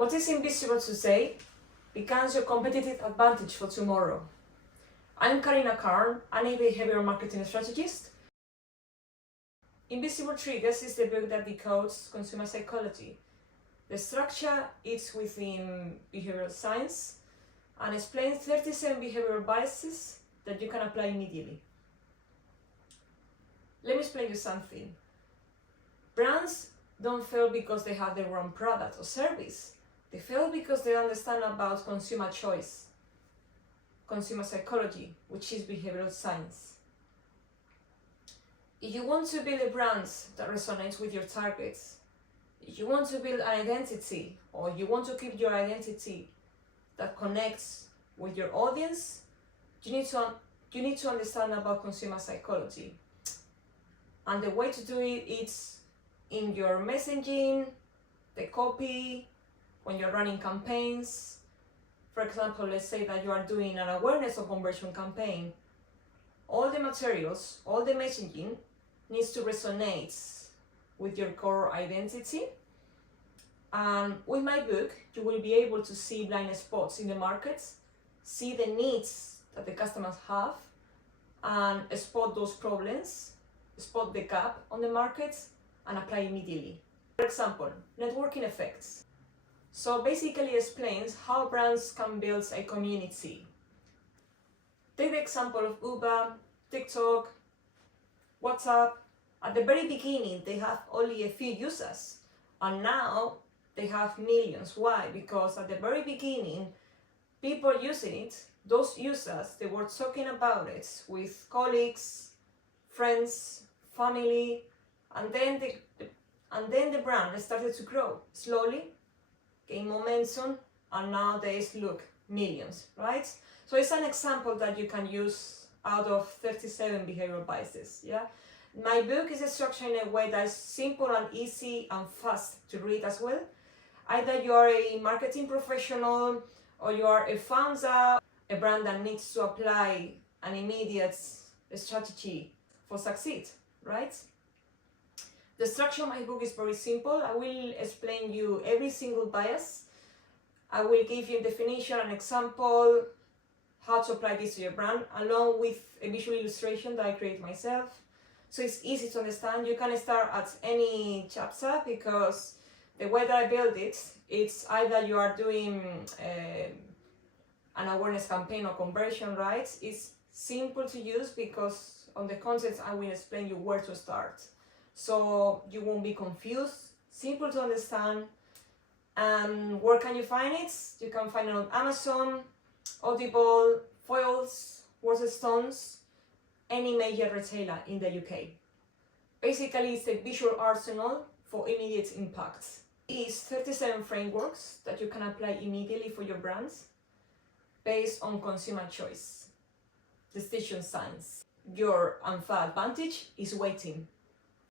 What is invisible today becomes your competitive advantage for tomorrow. I'm Karina Karn, I'm a behavioral marketing strategist. Invisible Triggers is the book that decodes consumer psychology. The structure is within behavioral science and explains 37 behavioral biases that you can apply immediately. Let me explain you something. Brands don't fail because they have the wrong product or service. They fail because they understand about consumer choice, consumer psychology, which is behavioral science. If you want to build a brand that resonates with your targets, if you want to build an identity, or you want to keep your identity that connects with your audience, you need to understand about consumer psychology. And the way to do it is in your messaging, the copy, when you're running campaigns. For example, let's say that you are doing an awareness or conversion campaign. All the materials, all the messaging needs to resonate with your core identity. And with my book, you will be able to see blind spots in the market, see the needs that the customers have, and spot those problems, spot the gap on the market, and apply immediately. For example, networking effects. So basically explains how brands can build a community. Take the example of Uber, TikTok, WhatsApp. At the very beginning, they have only a few users, and now they have millions. Why? Because at the very beginning, people using it, those users, they were talking about it with colleagues, friends, family, and then the brand started to grow slowly, gain momentum, and nowadays, look, millions, right? So it's an example that you can use out of 37 behavioral biases, yeah? My book is structured in a way that is simple and easy and fast to read as well. Either you are a marketing professional or you are a founder, a brand that needs to apply an immediate strategy for succeed, right? The structure of my book is very simple. I will explain you every single bias. I will give you a definition, an example, how to apply this to your brand, along with a visual illustration that I create myself. So it's easy to understand. You can start at any chapter because the way that I build it, it's either you are doing an awareness campaign or conversion, right? It's simple to use because on the content I will explain you where to start. So you won't be confused, simple to understand. And where can you find it? You can find it on Amazon, Audible, Foils, Waterstones, any major retailer in the UK. Basically, it's a visual arsenal for immediate impact. It's 37 frameworks that you can apply immediately for your brands based on consumer choice, decision science. Your unfair advantage is waiting.